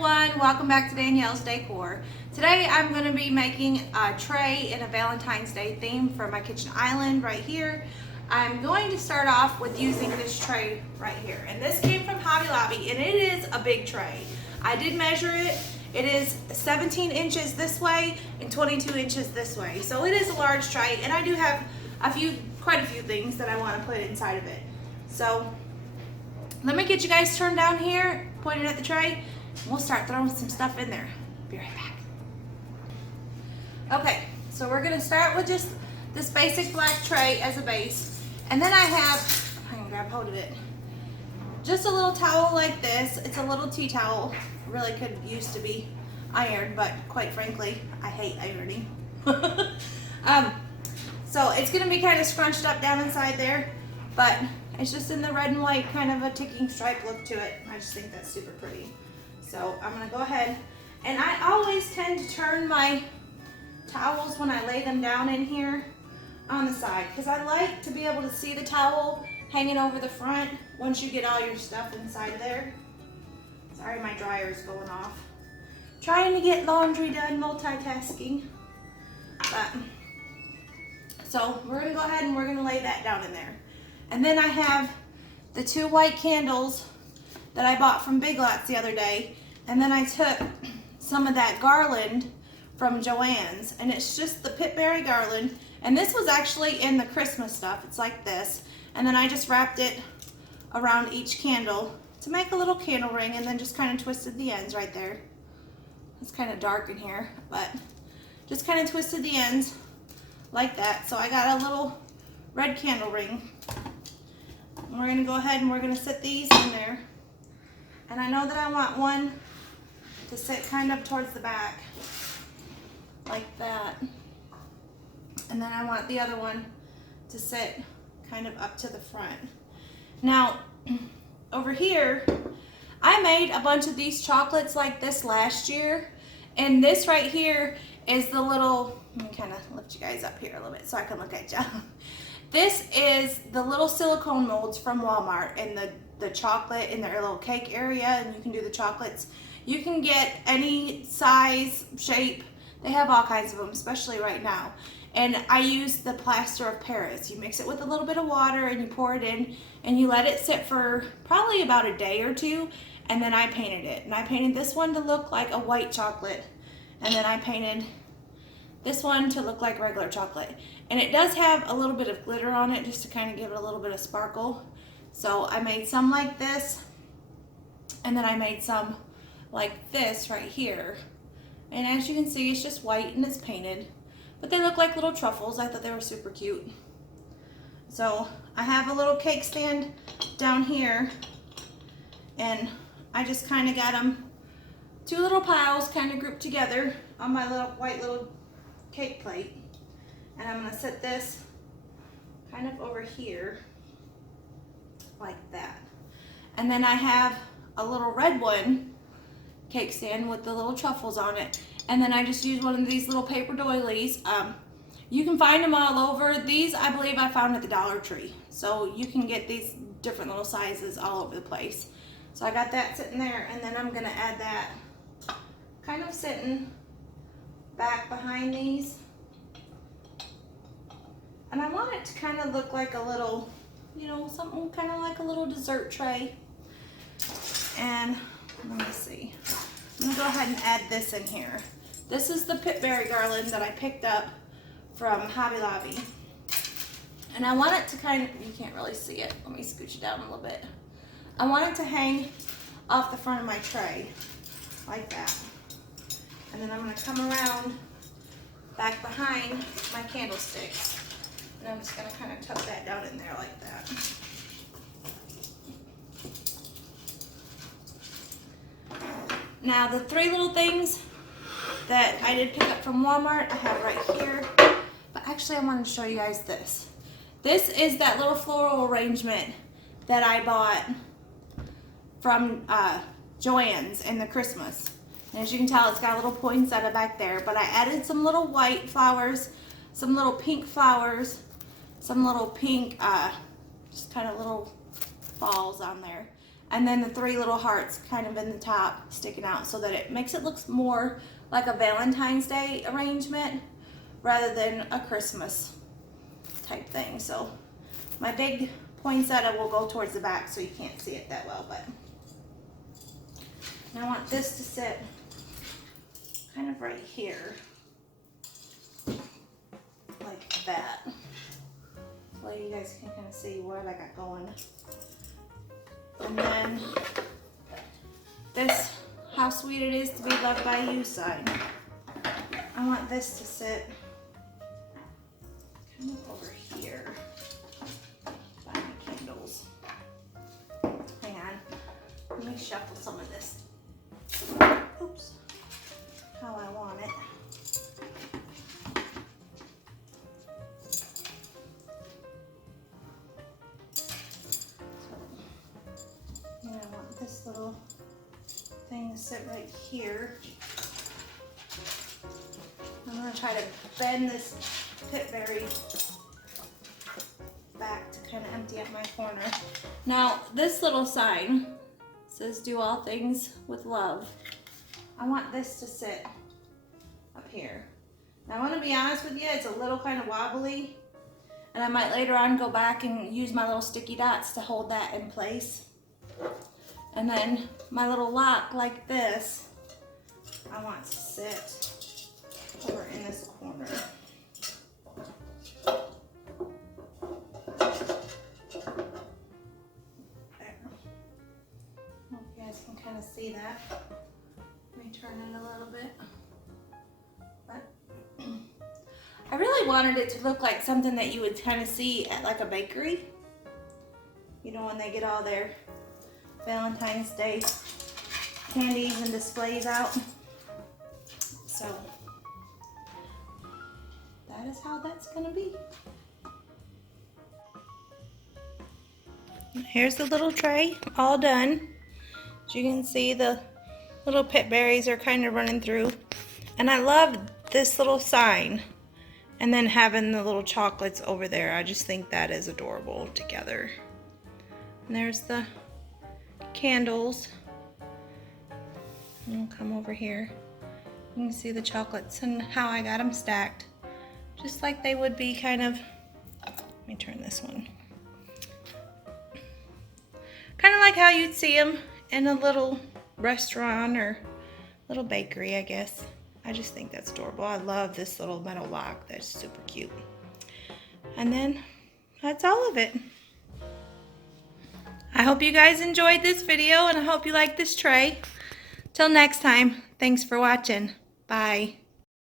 everyone, welcome back to Danielle's Decor. Today I'm going to be making a tray in a Valentine's Day theme for my kitchen island right here. I'm going to start off with using this tray right here, and this came from Hobby Lobby, and it is a big tray. I did measure it. It is 17 inches this way and 22 inches this way, so it is a large tray, and I do have quite a few things that I want to put inside of it. So let me get you guys turned down here, pointed at the tray, and we'll start throwing some stuff in there. Be right back. Okay, so we're gonna start with just this basic black tray as a base. And then I can grab hold of it. Just a little towel like this. It's a little tea towel. Really could used to be ironed, but quite frankly, I hate ironing. So it's gonna be kind of scrunched up down inside there, but it's just in the red and white, kind of a ticking stripe look to it. I just think that's super pretty. So I'm gonna go ahead, and I always tend to turn my towels when I lay them down in here on the side, because I like to be able to see the towel hanging over the front once you get all your stuff inside there. Sorry, my dryer's going off. Trying to get laundry done, multitasking. So we're gonna go ahead and we're gonna lay that down in there. And then I have the 2 white candles that I bought from Big Lots the other day. And then I took some of that garland from Joann's, and it's just the pitberry garland. And this was actually in the Christmas stuff. It's like this. And then I just wrapped it around each candle to make a little candle ring, and then just kind of twisted the ends right there. It's kind of dark in here, but just kind of twisted the ends like that. So I got a little red candle ring. And we're gonna go ahead and we're gonna set these in there. And I know that I want one to sit kind of towards the back, like that. And then I want the other one to sit kind of up to the front. Now, over here, I made a bunch of these chocolates like this last year. And this right here is the little, let me kind of lift you guys up here a little bit so I can look at you. This is the little silicone molds from Walmart, and the chocolate in their little cake area, and you can do the chocolates. You can get any size, shape. They have all kinds of them, especially right now. And I use the plaster of Paris. You mix it with a little bit of water and you pour it in and you let it sit for probably about a day or two, and then I painted it. And I painted this one to look like a white chocolate, and then I painted this one to look like regular chocolate. And it does have a little bit of glitter on it just to kind of give it a little bit of sparkle. So I made some like this, and then I made some like this right here. And as you can see, it's just white and it's painted, but they look like little truffles. I thought they were super cute. So I have a little cake stand down here, and I just kind of got them 2 little piles kind of grouped together on my little white little cake plate. And I'm going to set this kind of over here like that. And then I have a little red one cake stand with the little truffles on it. And then I just use one of these little paper doilies. You can find them all over. These, I believe, I found at the Dollar Tree. So you can get these different little sizes all over the place. So I got that sitting there, and then I'm going to add that kind of sitting back behind these. And I want it to kind of look like a little, you know, something kind of like a little dessert tray. And let me see. I'm gonna go ahead and add this in here. This is the pitberry garland that I picked up from Hobby Lobby. And I want it to kind of, you can't really see it. Let me scooch it down a little bit. I want it to hang off the front of my tray like that. And then I'm gonna come around back behind my candlesticks. And I'm just gonna kind of tuck that down in there like that. Now the 3 little things that I did pick up from Walmart, I have right here. But actually I wanted to show you guys this. This is that little floral arrangement that I bought from Joann's in the Christmas. And as you can tell, it's got little poinsettia back there. But I added some little white flowers, some little pink flowers, some little pink, just kind of little balls on there. and then the 3 little hearts kind of in the top sticking out so that it makes it look more like a Valentine's Day arrangement rather than a Christmas type thing. So my big poinsettia will go towards the back so you can't see it that well, but I want this to sit kind of right here, like that. So you guys can kind of see what I got going. And then this, how sweet it is to be loved by you sign. I want this to sit kind of over here by my candles. Hang on, let me shuffle some of this. Oops, how I want it. And I want this little thing to sit right here. I'm going to try to bend this pitberry back to kind of empty out my corner. Now, this little sign says, "Do all things with love." I want this to sit up here. Now, I want to be honest with you, it's a little kind of wobbly, and I might later on go back and use my little sticky dots to hold that in place. And then my little lock like this, I want to sit over in this corner. There. Hope you guys can kind of see that. Let me turn it a little bit. But I really wanted it to look like something that you would kind of see at like a bakery. You know, when they get all their Valentine's Day candies and displays out. So that is how that's gonna be. Here's the little tray, all done. As you can see, the little pit berries are kind of running through. And I love this little sign. And then having the little chocolates over there. I just think that is adorable together. And there's the candles. And we'll come over here. You can see the chocolates and how I got them stacked. Just like they would be kind of, let me turn this one. Kind of like how you'd see them in a little restaurant or little bakery, I guess. I just think that's adorable. I love this little metal lock. That's super cute. And then that's all of it. I hope you guys enjoyed this video and I hope you like this tray. Till next time, thanks for watching. Bye.